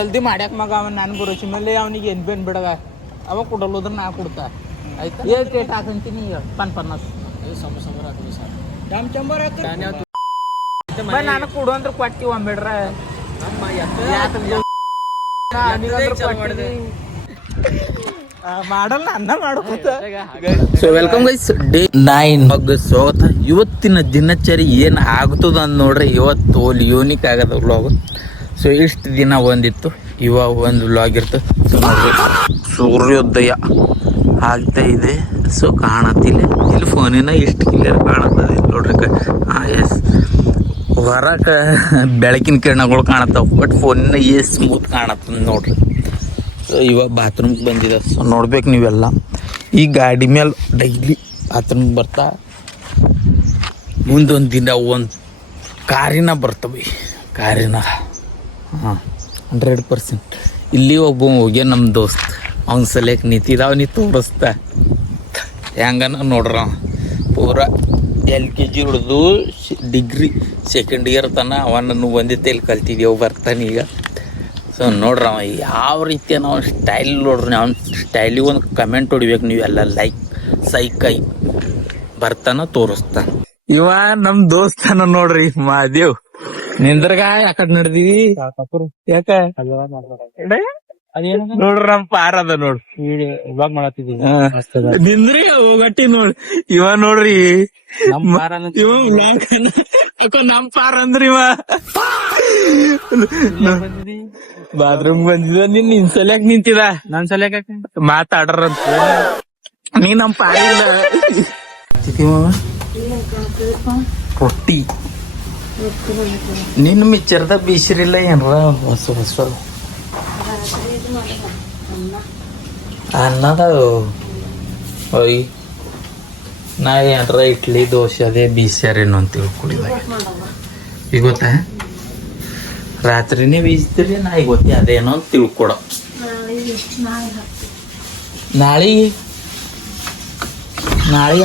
ಜಲ್ದಿ ಮಾಡ್ಯಾಕ ಮಗ ಅವ ನಾನು ಬರೋಚಿ ಮೇಲೆ ಅವನಿಗೆ ಏನು ಬೇನ್ ಬಿಡಗ ಅವ ಕೊಡಲ್ಲೋದ್ರ ನಾ ಕೊಡ್ತಾ ಆಯ್ತಾ ಏ ರೇಟ್ ಹಾಕಂತೀನಿ ಈಗ 50 समोर हाकली सर ಚಂಬರ್ ನಾನು ಕೊಡು ಅಂದ್ರೆ ಕೊಟ್ಟಿ ಒಮ್ಮೆಡ್ರ ಮಾಡಲ್ಲ ಅನ್ನ ಮಾಡ್ಕೊತ. ಸೊ ವೆಲ್ಕಮ್ ಗೈಸ್ ಡೇ 9 ಸ್ವಾಗತ. ಇವತ್ತಿನ ದಿನಚರಿ ಏನು ಆಗ್ತದ ಅಂತ ನೋಡ್ರಿ. ಇವತ್ತು ಓಲ್ ಯೂನಿಕ್ ಆಗದ ವ್ಲಾಗ್. ಸೊ ಇಷ್ಟು ದಿನ ಒಂದಿತ್ತು, ಇವಾಗ ಒಂದು ವ್ಲಾಗ್ ಇರ್ತದೆ. ಸೊ ನೋಡ್ರಿ ಸೂರ್ಯೋದಯ ಆಗ್ತಾ ಇದೆ. ಸೊ ಕಾಣತ್ತಿಲ್ಲ ಇಲ್ಲಿ ಫೋನಿನ ಇಷ್ಟು ಕ್ಲಿಯರ್ ಕಾಣತ್ತದ ನೋಡ್ರಿ. ಎಸ್ ಹೊರಗೆ ಬೆಳಕಿನ ಕಿರಣಗಳು ಕಾಣತ್ತಾವ, ಬಟ್ ಫೋನಿನ ಎಷ್ಟು ಸ್ಮೂತ್ ಕಾಣತ್ತದ ನೋಡ್ರಿ. ಸೊ ಇವಾಗ ಬಾತ್ರೂಮ್ಗೆ ಬಂದಿದೆ. ಸೊ ನೋಡ್ಬೇಕು ನೀವೆಲ್ಲ. ಈ ಗಾಡಿ ಮೇಲೆ ಡೈಲಿ ಬಾತ್ರೂಮ್ಗೆ ಬರ್ತಾ ಮುಂದೊಂದು ದಿನ ಒಂದು ಕಾರಿನ ಬರ್ತವೆ. ಕಾರಿನ 100%. ಇಲ್ಲಿ ಒಬ್ಬ ಹೋಗ್ಯ ನಮ್ಮ ದೋಸ್ತ್, ಅವ್ನ ಸಲಕ್ಕೆ ನಿಂತಿದ್ದಾವ. ನೀ ತೋರಿಸ್ತಾ ಹೆಂಗನ ನೋಡ್ರ ಪೂರ LKG ಹಿಡಿದು ಡಿಗ್ರಿ ಸೆಕೆಂಡ್ ಇಯರ್ ತನ ಅವನನ್ನು ಒಂದೇ ತೇಲಿ ಕಲ್ತಿದ್ದೇವು ಬರ್ತಾನೆ ಈಗ. ಸೊ ನೋಡ್ರಿ ಅವ ಯಾವ ರೀತಿ ನಾವು ಸ್ಟೈಲ್ ನೋಡ್ರಿ. ಅವ್ನ ಸ್ಟೈಲಿಗೆ ಒಂದು ಕಮೆಂಟ್ ಹೊಡಿಬೇಕು ನೀವೆಲ್ಲ. ಲೈಕ್ ಸೈಕೈ ಬರ್ತಾನ ತೋರಿಸ್ತಾನ. ಇವ ನಮ್ಮ ದೋಸ್ತನ ನೋಡ್ರಿ ಮಾದೇವ್. ನಿಂದ್ರಗ ಯಾಕಡೆ ನಡೆದೀವಿ ಯಾಕ ನೋಡ್ರಿ ನಮ್ ಪಾರ ಅದ ನೋಡ್ರಿ. ಇವಾಗ ಮಾಡತ್ತಿದ್ವಿ ನಿಂದ್ರಿ ಹೋಗಟ್ಟಿ ನೋಡ್ರಿ. ಇವ ನೋಡ್ರಿ ನಮ್ ಪಾರ ಅಂದ್ರಿ ಇವ ಬಾತ್ರೂಮ್ ಬಂದಿದ. ನಿನ್ ಸಲ್ಯಾಕ್ ನಿಂತಿದ, ನನ್ ಸಲಕ ಮಾತಾಡ್ರ ನೀ ನಮ್ ಪಾರ ರೊಟ್ಟಿ ನಿನ್ನ ಮಿಚ್ಚರ್ದ ಬೀಸಿರಿಲ್ಲ ಏನ್ರ ಹೊಸ ಹೊಸ ಅನ್ನದ ಒಯ್ ನಾ ಏನ್ರ ಇಡ್ಲಿ ದೋಸೆ ಅದೇ ಬೀಸ್ಯಾರೇನು ಅಂತ ತಿಳ್ಕೊಂಡಿದ್ದ. ಈಗ ಗೊತ್ತಾ ರಾತ್ರಿನೇ ಬೀಸ್ತೀರಿ, ನಾ ಈಗ ಗೊತ್ತಿ ಅದೇನೋ ಅಂತ ತಿಳ್ಕೊಡ. ನಾಳೆ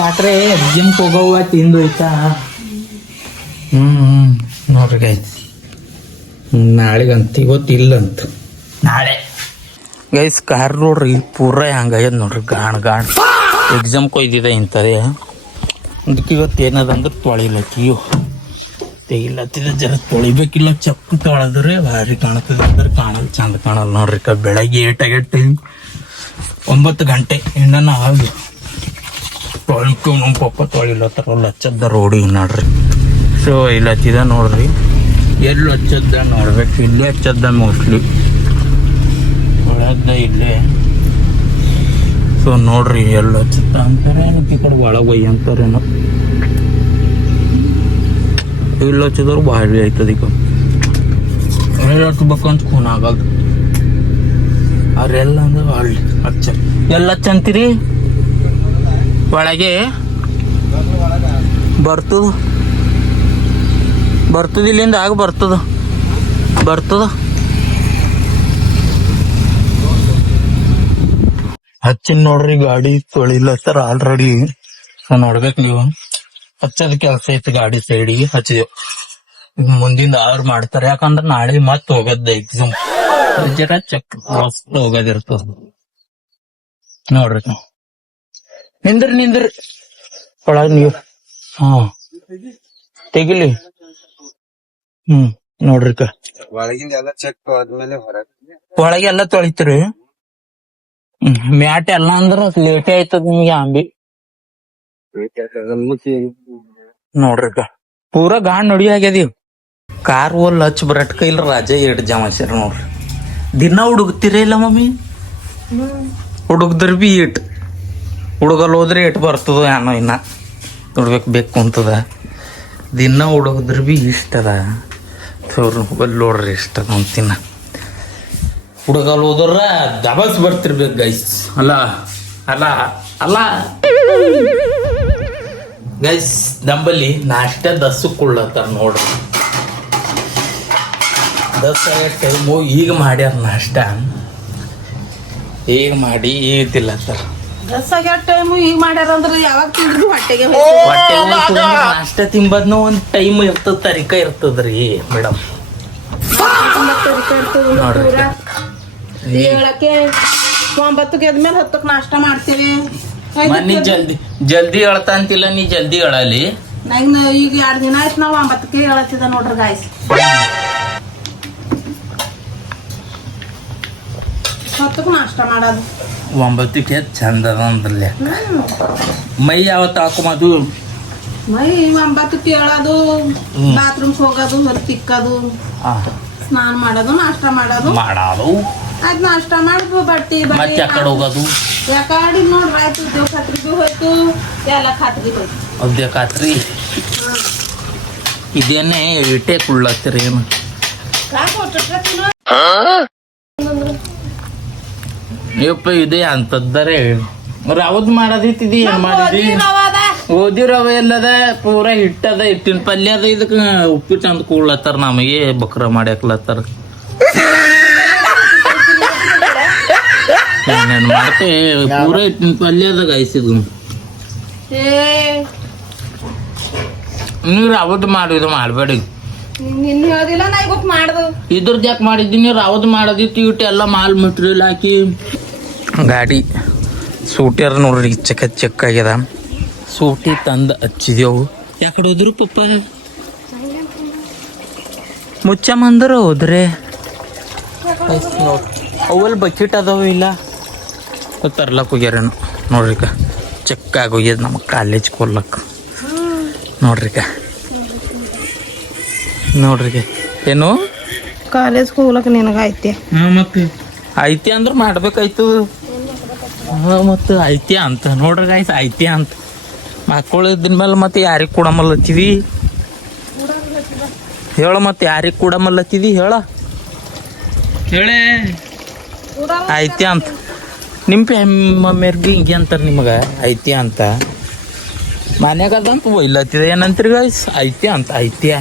ಆಟ್ರೆ ಜಿಮ್ಗೆ ಹೋಗೋವ ತಿಂದು ಆಯ್ತಾ. ನೋಡ್ರಿ ಗೈಸ್ ನಾಳೆಗಂತ ಇವತ್ತಿಲ್ಲಂತ ನಾಳೆ ಗೈಸ್ ಕಾರ್ ನೋಡ್ರಿ ಪೂರ ಹಂಗಾಗ್ಯದ ನೋಡ್ರಿ. ಗಾಣ್ ಎಕ್ಸಾಮ್ ಕೊಯ್ದಿದೆ ಇಂಥದೇ. ಅದಕ್ಕೆ ಇವತ್ತು ಏನದಂದ್ರೆ ತೊಳಿಲತ್ತೀಯೋ ತೆಗಿಲತ್ತಿದ ಜರ ತೊಳಿಬೇಕಿಲ್ಲ. ಚಪ್ಪು ತೊಳೆದ್ರೆ ಭಾರಿ ಕಾಣತದೆ ಅಂದ್ರೆ ಕಾಣಲ್ ಚಂದ ಕಾಣಲ್ಲ ನೋಡ್ರಿ. ಬೆಳಗ್ಗೆ 8 ಟೈಮ್ 9 ಗಂಟೆ ಇನ್ನ ನಾವು ತೊಳ್ಕೊ ನಮ್ಮ ಪಪ್ಪ ತೊಳಿಲತ್ತಾರಲ್ಲ ಹಚ್ಚದ ರೋಡಿಗೆ ನೋಡ್ರಿ. ಸೊ ಇಲ್ಲಿ ಹಚ್ಚಿದ ನೋಡ್ರಿ. ಎಲ್ಲಿ ಹಚ್ಚದ ನೋಡ್ಬೇಕು, ಇಲ್ಲೇ ಹಚ್ಚದ ಮೋಸ್ಟ್ಲಿ ಒಳಗ್ದ ಇಲ್ಲೇ. ಸೊ ನೋಡ್ರಿ ಎಲ್ಲಿ ಹಚ್ಚುತ್ತ ಅಂತಾರೆ ಈ ಕಡೆ ಒಳಗೆ ಒಯ್ಯ ಅಂತಾರೇನೋ. ಇಲ್ಲಿ ಹಚ್ಚಿದ್ರು ಭಾರಿ ಆಯ್ತದ. ಈಗ ಎಲ್ಲಿ ಹಚ್ಬೇಕಂತ ಖೂನ್ ಆಗಲ್ದು. ಅವ್ರೆಲ್ಲ ಅಂದ್ರೆ ಅಲ್ಲಿ ಹಚ್ಚ ಎಲ್ಲ ಹಚ್ಚಂತೀರಿ ಒಳಗೆ ಬರ್ತದ ಇಲ್ಲಿಂದ ಆಗ ಬರ್ತದ ಹಚ್ಚಿನ ನೋಡ್ರಿ. ಗಾಡಿ ತೊಳಿಲತ್ತಾರ ಆಲ್ರೆಡಿ. ಸೊ ನೋಡ್ಬೇಕು ನೀವು ಹಚ್ಚದ ಕೆಲಸ ಐತಿ. ಗಾಡಿ ಸೈಡಿಗೆ ಹಚ್ಚಿದೆವು. ಮುಂದಿಂದ ಅವ್ರು ಮಾಡ್ತಾರೆ, ಯಾಕಂದ್ರೆ ನಾಳೆ ಮತ್ತೆ ಹೋಗದ ಎಕ್ಸಾಮ್ ಜರ ಚೆಕ್ ಹೋಗೋದಿರ್ತದ ನೋಡ್ರಿ. ನಿಂದ್ರಿ ಒಳಗ ನೀವು ತೆಗಿಲಿ. ನೋಡ್ರಿ ಒಳಗಿಂದ ಚೆಕ್ ಆದ್ಮೇಲೆ ಒಳಗೆ ಎಲ್ಲ ತೊಳಿತೀರಿ. ಮ್ಯಾಟ್ ಎಲ್ಲ ಅಂದ್ರ ಲೇಟೇ ಆಯ್ತದ ನಿಮ್ಗೆ. ಅಂಬಿ ನೋಡ್ರಿ ಪೂರ ಗಾಣ್ ನಡಿ ಆಗ್ಯದೀವ್. ಕಾರ್ ಓಲ್ ಹಚ್ ಬರಟ್ಕ ಇಲ್ಲ ರಾಜ 8 ಜಮಾಸ್ಯಾರ ನೋಡ್ರಿ. ದಿನ ಹುಡುಗ್ತಿರ ಇಲ್ಲ ಮಮ್ಮಿ? ಹುಡುಗದ್ರ ಬಿ ಹುಡುಗಲ್ ಹೋದ್ರೆ ಬರ್ತದ ಏನೋ ಇನ್ನ ನೋಡ್ಬೇಕು ಬೇಕು ಅಂತದ. ದಿನ ಹುಡುಗದ್ರ ಬಿ ಇಷ್ಟದ ನೋಡ್ರಿ ಇಷ್ಟದ ಅಂತಿನ. ಹುಡುಗಲ್ ಹೋದ್ರ ದಬಸ್ ಬರ್ತಿರ್ಬೇಕು ಗೈಸ್. ಅಲ್ಲ ಗೈಸ್ ನಂಬಲ್ಲಿ ನಾಷ್ಟ 10 ಕೊಳ್ಳತ್ತಾರ ನೋಡ್ರಿ. 10 ಟೈಮು ಈಗ ಮಾಡ್ಯಾರ ನಾಷ್ಟ. ಈಗ ಮಾಡಿ ಈಗ ತಿಲ್ಲತ್ತಾರ. ಈಗ ಮಾಡ್ಯಾರ ಅಂದ್ರೆ ಯಾವಾಗ ತಿಂದ್ರು ಹೊಟ್ಟೆಗೆ ನಾಷ್ಟ ತಿಂಬದ್ನು ಒಂದ್ ಟೈಮ್ ಇರ್ತದ, ತರಿಕ ಇರ್ತದ್ರಿ ಮೇಡಮ್. ನೋಡ್ರಿ ಹೇಳಕ್ಕೆ 9ಕ್ಕೆ ಎದ್ಮೇಲೆ 10ಕ್ಕೆ ನಾಷ್ಟ ಮಾಡ್ತೇವೆ. ನೀ ಜಲ್ದಿ ಜಲ್ದಿ ಹೇಳ್ತಾ ಅಂತಿಲ್ಲ, ನೀ ಜಲ್ದಿ ಹೇಳಲಿ. ನಂಗೆ ಈಗ 2 ದಿನ ಆಯ್ತು ನಾವು 9ಕ್ಕೆ ಹೇಳತ್ತಿದ ನೋಡ್ರಿ ಗಾಯ್ಸ್. 10ಕ್ಕೆ ನಾಷ್ಟ ಮಾಡೋದು 9ಕ್ಕೆ ಚಂದ ಅದ ಅಂದ್ರಲ್ಲ. ಮೈ ಯಾವತ್ತು ಹಾಕೊಂಬದು ಮೈ 9ಕ್ಕೆ ಹೇಳೋದು, ಬಾತ್ರೂಮ್ಗೆ ಹೋಗೋದು, ಹೊರ ತಿಕ್ಕೋದು, ಸ್ನಾನ ಮಾಡೋದು, ನಾಷ್ಟ ಮಾಡೋದು. ಆಯ್ತು ನಾಷ್ಟ ಮಾಡಿದ್ವು ಬಟ್ಟಿ ಮತ್ತೆ ಆ ಕಡೆ ಹೋಗೋದು. ಯಾಕಡೆ ನೋಡ್ರಿ ಆಯ್ತು ಉದ್ಯೋಗ ಖಾತ್ರಿಗೆ ಹೋಯ್ತು, ಎಲ್ಲ ಖಾತ್ರಿಗೆ ಹೋಯ್ತು. ಉದ್ಯೋಗ ಖಾತ್ರಿ ಇದೇನೇ ಇಟ್ಟೆ ಕುಳ್ಳತ್ತೀರಿ ಏನು? ಯಪ್ಪ ಇದೆ ಅಂತದ್ದರೇ ರಾವದ್ ಮಾಡೋದಿತ್ತಿದಿ ಏನ್ ಮಾಡಿದಿ? ಓದಿ ರವೆ ಎಲ್ಲದ ಪೂರಾ ಹಿಟ್ಟದ, ಹಿಟ್ಟಿನ ಪಲ್ಯ ಅದ. ಇದಕ್ಕ ಉಪ್ಪಿಟ್ಟು ಅಂತ ಕೂಡ್ಲತ್ತಾರ, ನಮಗೆ ಬಕ್ರ ಮಾಡ್ಯಾಕ್ಲತ್ತಾರ. ಏನೇನ್ ಮಾಡ್ತೇವೆ, ಪೂರಾ ಹಿಟ್ಟಿನ ಪಲ್ಯ ಅದ ಗಾಯ್ಸಿದ್. ನೀವು ರಾವದ್ ಮಾಡಿದ ಮಾಡ್ಬೇಡಿ. ನಿನ್ನ ಹೇಳದಿಲ್ಲ ನಾ ಇವತ್ತು ಮಾಡ್ದು. ಇದ್ರದ್ದು ಯಾಕೆ ಮಾಡಿದ್ದೀನಿ? ರಾವದ್ ಮಾಡೋದಿತ್ತು. ಇಟ್ಟು ಎಲ್ಲ ಮಾಲ್ ಮೆಟೀರಿಯಲ್ ಹಾಕಿ ಗಾಡಿ ಸೂಟ್ಯಾರ ನೋಡ್ರಿ, ಚೆಕ್ ಆಗ್ಯದ. ಸೂಟಿ ತಂದು ಹಚ್ಚಿದೆವು. ಯಾಕಡೆ ಹೋದ್ರು ಪಪ್ಪ? ಮುಚ್ಚಮ್ಮಂದ್ರ ಹೋದ್ರೆ ಅವಲ್ಲಿ ಬಕೆಟ್ ಅದಾವ ಇಲ್ಲ ತರ್ಲಕ್ ಹೋಗ್ಯಾರೇನು ನೋಡ್ರಿಕ. ಚೆಕ್ ಆಗೋಗ್ಯದ ನಮ್ಮ ಕಾಲೇಜ್ ಕೊಲ್ಲಕ್ ನೋಡ್ರಿಕ. ನೋಡ್ರಿಕ ಏನು ಕಾಲೇಜ್ ಹೋಗ್ಲಕ್ಕ ನಿನಗೈತೆ. ಮತ್ತೆ ಐತಿ ಅಂದ್ರೆ ಮಾಡ್ಬೇಕಾಯ್ತು. ಮತ್ತೆ ಐತಿ ಅಂತ ನೋಡ್ರಿ ಗಾಯ್ಸ್, ಐತಿ ಅಂತ ಮಕ್ಕಳು ಇದ್ದ ಮೇಲೆ ಮತ್ತೆ ಯಾರಿಗೆ ಕೊಡಮಲ್ಲತ್ತಿದಿ ಹೇಳ? ಮತ್ತೆ ಯಾರಿಗೆ ಕೊಡಮಲ್ಲತ್ತಿದಿ ಹೇಳ? ಹೇಳೇ ಐತಿ ಅಂತ. ನಿಮ್ಮ ಮೆರ್ಗಿ ಹಿಂಗೆ ಅಂತಾರೆ ನಿಮಗೆ ಐತಿ ಅಂತ. ಮನ್ಯಾಗದಂತ ಒಯ್ಲತ್ತಿದೆ ಏನಂತೀರಿ ಗಾಯ್ಸ್? ಐತಿ ಅಂತ. ಐತಿಯ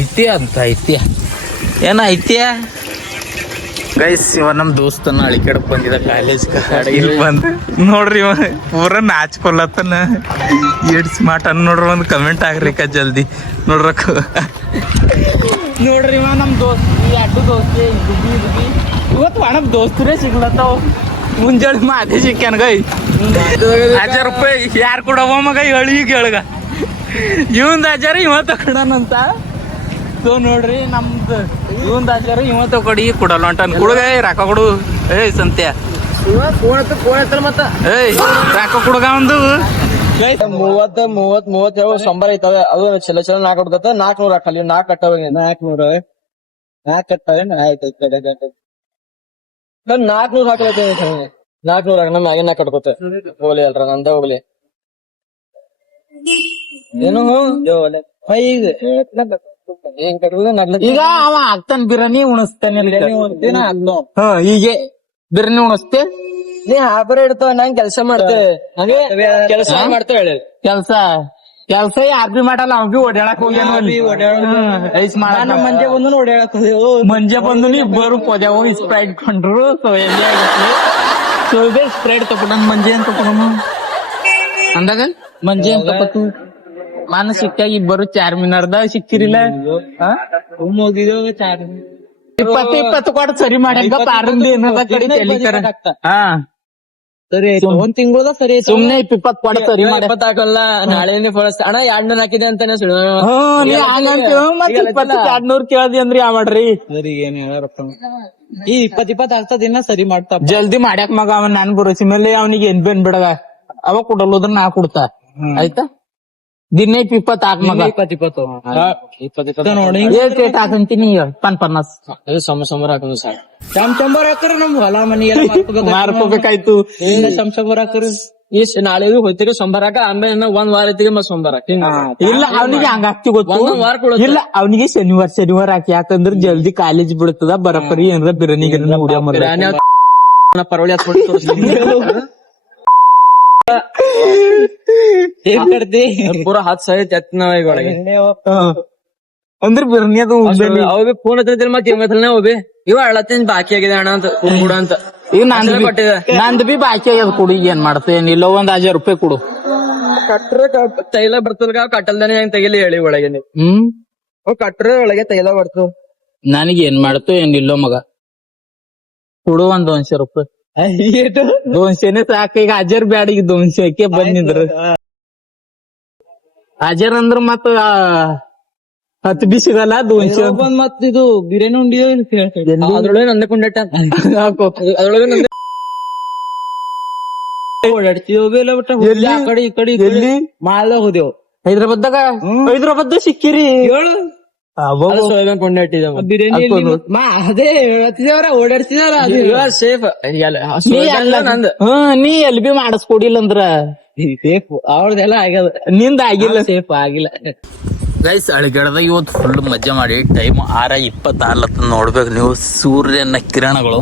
ಐತಿ ಅಂತ. ಐತಿಯ ಏನು ಐತಿಯ ಗೈಸ್? ಇವ ನಮ್ಮ ದೋಸ್ತನ ಅಳಿಕೆಡಕ್ ಬಂದಿದ್ದ ಕಾಲೇಜ್ ಇಲ್ಲಿ ಬಂದು ನೋಡ್ರಿ, ಇವ ಪೂರ ನಾಚ್ಕೊಲ್ಲತ್ತನ. ಏಡ್ ಸ್ಮಾರ್ಟ್ ಅನ್ ನೋಡ್ರಿ, ಒಂದು ಕಮೆಂಟ್ ಆಗ್ರಿಕ ಜಲ್ದಿ ನೋಡ್ರಕ್ಕ. ನೋಡ್ರಿ ಇವ ನಮ್ಮ ದೋಸ್ತ್, ಈ 2 ದೋಸ್ತಿ ಇವತ್ತು ನಮ್ಮ ದೋಸ್ತರೇ ಸಿಗ್ಲತ್ತಾವ. ಮುಂಜಾನೆ ಮಾದೇ ಸಿಕ್ಕ್ಯಾನ ಗೈ. 1000 ರೂಪಾಯಿ ಯಾರು ಕೊಡವ ಮಗ ಹೇಳಿ ಈಗ ಹೇಳಗ. ಇವಂದ 1000 ಇವ ತಗೊಂಡನಂತ. ಸೊ ನೋಡ್ರಿ ನಮ್ದು ಇವಂದ 1000 ಇವ ತಗೊಡಿ ಕೊಡಲ್ಲ ಅಂಟನ್. ಕೊಡುಗ ರೊಕ್ಕ ಕೊಡು. ಏಯ್ ಸಂತ್ಯ ಮತ್ತ ಏಯ್ ರೊಕ್ಕ ಕೊಡುಗ ಒಂದು 30 100 ಐತವೆ. ಅದು ಚಲೋ 4 ಕೊಡ್ತತ. 400 ಹಾಕಲಿ. 4 ಕಟ್ಟವ. 400 ಕಟ್ಟವೆ. ಆಯ್ತು 400 ಹಾಕಲತ್ತೆ. 400 ಹಾಕ. ನಮ್ಮ ಮ್ಯಾಗಿನ ಕಟ್ಕೋತ ಹೋಗ್ಲಿ ಅಲ್ರ, ನಂದ ಹೋಗ್ಲಿ ಏನು ಈಗ ಅವ ಆಗ್ತಾನ ಬಿರಿಯಾನಿ ಉಣಿಸ್ತಾನೆ. ಹೀಗೆ ಬಿರಿಯಾನಿ ಉಣಿಸ್ತೆ. ನೀ ಹಾಬರ ಇಡ್ತಾವ. ನಂಗೆ ಕೆಲಸ ಮಾಡ್ತೇವೆ. ಕೆಲಸ ಮಾಡ್ತೇವೆ ಹೇಳಿ. ಕೆಲ್ಸ ಯಾರ್ ಬಿ ಮಾಡಲ್ಲ. ಅವ್ ಬಿ ಓಡಾಡಕ್ ಹೋಗ್ಯಾನ. ಮಂಜೆ ಬಂದು ಓಡಾಡಕ್ ಮಂಜೆ ಬಂದು ಇಬ್ಬರು ಪೊದ್ಯಾವ ಸ್ಪ್ರೈಟ್ ಕೊಂಡ್ರು. ಸ್ಪ್ರೈಟ್ ತಗೊಂಡ್ ಮಂಜೆ ಅಂತ ತಗೊಂಡು ಅಂದಾಗ ಮಂಜೆ ಅಂತ ತಗೋತು. ಮಾನ ಸಿಕ್ಕಾಗ ಇಬ್ಬರು ಚಾರ್ಮಿನಾರ್ದಾಗ ಸಿಕ್ಕಿರಿಲ್ಲ. 20 ಕೊಟ್ಟು ಸರಿ ಮಾಡ್ಯಾಕ ಪಾರಿಂದ ಏನದ ಕಡೆ ತೆಲಿಕರ. ಸರಿ ಆಯ್ತು. 1 ತಿಂಗಳದ ಸರಿ ಆಯ್ತು. ಸುಮ್ನೆ 20 ಕೊಟ್ಟು ಸರಿ ಮಾಡಿ ಹಾಕಲ್ಲ. ನಾಳೆ ಫಸ್ಟ್ ಅಣ್ಣ 200 ಹಾಕಿದೆ ಅಂತಾನೆ ಸುಳ್ಳು. ಮತ್ತೆ 200 ಕೇಳದಿ ಅಂದ್ರಿ ಯಾವ ಮಾಡ್ರಿ? ಸರಿ ಏನ್ ಹೇಳಾರಪ್ಪ. ಈ 20 ಆಗ್ತದ ಇನ್ನ ಸರಿ ಮಾಡ್ತಾ ಜಲ್ದಿ ಮಾಡ್ಯಾಕ ಮಗ. ಅವನ್ ನನ್ ಬರೋಸಿ ಮೇಲೆ ಅವನಿಗೆ ಏನ್ ಬೇನ್ ಬಿಡಗ. ಅವ ಕೊಡಲ್ಲೋದ್ರ ನಾ ಕೊಡ್ತಾ. ಆಯ್ತಾ? ದಿನ 20 ಹಾಕ್ ಮಗ. 20 ನೋಡಿ ಹಾಕಂತೀನಿ 50 ಸಂಬರ ಹಾಕೋದು ಸರ್. ಸಂಬರ ಹಾಕ್ರ ನಮ್ ಹೊಲ ಮನಿ ಮಾರ್ಕೋಬೇಕಾಯ್ತು. ಸಂಬರ ಹಾಕ್ರ ನಾಳೆ ಹೋಯ್ತಿರಿ ಸಂಬರ ಹಾಕ. ಆಮೇಲೆ 1 ವಾರ ಐತಿಗೆ ಮತ್ ಸಂಬರ ಹಾಕಿ. ಇಲ್ಲ ಅವನಿಗೆ ಹಂಗ ಹಾಕ್ತಿ ಗೊತ್ತು. 1 ವಾರ ಕೊಡ. ಇಲ್ಲ ಅವನಿಗೆ ಶನಿವಾರ ಹಾಕಿ. ಯಾಕಂದ್ರೆ ಜಲ್ದಿ ಕಾಲೇಜ್ ಬಿಡ್ತದ. ಬರಪರಿ ಏನಾರ ಬಿರಿಯಾನಿ ಪರವಳಿ ಹಾಕ್ಬಿಟ್ಟು ತೋರಿಸ್ತೀನಿ. ಏನ್ ಕಡ್ತಿ ಪೂರ 10 ಸಾವಿರ ಎತ್ತನವ ಒಳಗೆ ಅಂದ್ರೆ ಬಿರಿಯಾನಿ ಅದು ಅವ್ ಬಿ ಫೋನ್ ಹತ್ತಿರ ಮತ್ತೆ ಹೋಗಿ ಇವ ಅಳತ್ತಿನ ಬಾಕಿ ಆಗಿದೆ ಅಣ್ಣ ಅಂತ ಕೂಡ ಅಂತ. ಈಗ ನಂದ್ ಬಿ ಬಾಕಿ ಆಗ್ಯದ. ಕೊಡು. ಏನ್ ಮಾಡ್ತೇನೆ? ಇಲ್ಲ 1000 ರೂಪಾಯಿ ಕೊಡು. ಕಟ್ರ ತೈಲ ಬರ್ತದ. ಕಟ್ಟಲ್ದಾನೆ ಹೆಂಗ್ ತೆಗಿಲಿ ಹೇಳಿ ಒಳಗೆ ನೀವು. ಕಟ್ರ ಒಳಗೆ ತೈಲ ಬರ್ತದ. ನನಗೆ ಏನ್ ಮಾಡ್ತೋ ಏನಿಲ್ಲೋ ಮಗ. ಕೊಡು ಒಂದ್ 200 ರೂಪಾಯಿ. 200ನೇ ಸಾಕ, ಈಗ ಅಜರ್ ಬ್ಯಾಡ, ಈಗ 200ಕ್ಕೆ ಬಂದಿದ್ರು. ಅಜರ್ ಅಂದ್ರ ಮತ್ತ 10 ಬಿ ಸಿಗಲ್ಲ. 200 ಬಂದ್ ಮತ್ ಇದು ಬಿರಿಯಾನಿ ಉಂಡಿ ಅದ್ರೊಳಗೆ ನಂದೆ ಕೊಂಡಟ್ಟ ಅದ್ರೊಳಗೆ ಓಡಾಡ್ತಿದ್ದೇವೆ ಬಿಟ್ಟ ಆ ಕಡೆ ಈ ಕಡೆ ಎಲ್ಲಿ ಮಾಲ್ದಾಗ ಹೋದೆವು. ಹೈದ್ರಾಬಾದ್ ಸಿಕ್ಕಿರಿ ಹೇಳು ಸೋಯಾಬೀನ್ ಕೊಂಡೆ ಇಟ್ಟಿದ್ದೇವೆ ಬಿರಿಯಾನಿ ಅದೇ ಹೇಳ್ತಿದೇವ್ರ ಓಡಾಡ್ತಿದೇವ್ರ ಸೇಫ್ ನಂದು. ನೀ ಎಲ್ ಬಿ ಮಾಡಿಸ್ಕೊಡಿಲ್ಲ ಅಂದ್ರ ಸೇಫ್ ಅವ್ರದೆಲ್ಲ ಆಗ್ಯದ, ನಿಂದ ಆಗಿಲ್ಲ. ಸೇಫ್ ಆಗಿಲ್ಲ. ಗೈಸ್ ಅಳಗಡದಾಗ ಇವತ್ತು ಫುಲ್ ಮಜಾ ಮಾಡಿ ಟೈಮ್ 6:26 ನೋಡ್ಬೇಕು ನೀವು. ಸೂರ್ಯನ ಕಿರಣಗಳು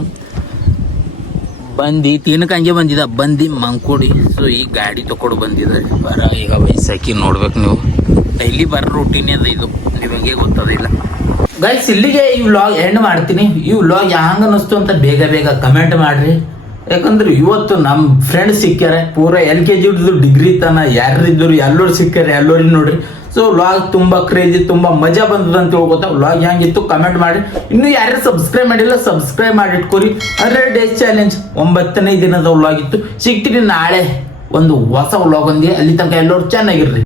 ಬಂದು ತಿನ್ನಕ ಹಂಗೆ ಬಂದಿದ ಮಂಕೋಡಿ. ಸೊ ಈ ಗಾಡಿ ತಕೊಂಡು ಬಂದಿದೆ ಬರ. ಈಗ ವಯಸ್ಸಾಕಿ ನೋಡ್ಬೇಕು ನೀವು. ಡೈಲಿ ಬರೋ ರೂಟೀನ್ ಅದ ಇದು, ನಿಮಗೆ ಗೊತ್ತದಿಲ್ಲ. ಗೈಸ್ ಇಲ್ಲಿಗೆ ಈ ವ್ಲಾಗ್ ಎಂಡ್ ಮಾಡ್ತೀನಿ. ಈ ವ್ಲಾಗ್ ಹ್ಯಾಂಗ ಅನ್ನಿಸ್ತು ಅಂತ ಬೇಗ ಬೇಗ ಕಮೆಂಟ್ ಮಾಡ್ರಿ. ಯಾಕಂದ್ರೆ ಇವತ್ತು ನಮ್ ಫ್ರೆಂಡ್ಸ್ ಸಿಕ್ಕ್ಯಾರೆ ಪೂರ LKG ಹಿಡಿದು ಡಿಗ್ರಿ ತನ ಯಾರಿದ್ರು ಎಲ್ಲರೂ ಸಿಕ್ಕ್ಯಾರೆ, ಎಲ್ಲರೂ ನೋಡ್ರಿ. ಸೊ ವ್ಲಾಗ್ ತುಂಬಾ ಕ್ರೇಜಿ, ತುಂಬಾ ಮಜಾ ಬಂದದ ಅಂತ ಹೇಳ್ಕೊತ. ವ್ಲಾಗ್ ಹೆಂಗಿತ್ತು ಕಮೆಂಟ್ ಮಾಡಿ. ಇನ್ನು ಯಾರು ಸಬ್ಸ್ಕ್ರೈಬ್ ಮಾಡಿಲ್ಲ ಸಬ್ಸ್ಕ್ರೈಬ್ ಮಾಡಿ ಇಟ್ಕೊರಿ. 100 ಡೇಸ್ ಚಾಲೆಂಜ್ 9ನೇ ದಿನದ ವ್ಲಾಗ್ ಇತ್ತು. ಸಿಗ್ತೀನಿ ನಾಳೆ ಒಂದು ಹೊಸ ವ್ಲಾಗ್ ಒಂದಿಗೆ. ಅಲ್ಲಿ ತನಕ ಎಲ್ಲರೂ ಚೆನ್ನಾಗಿರ್ರಿ.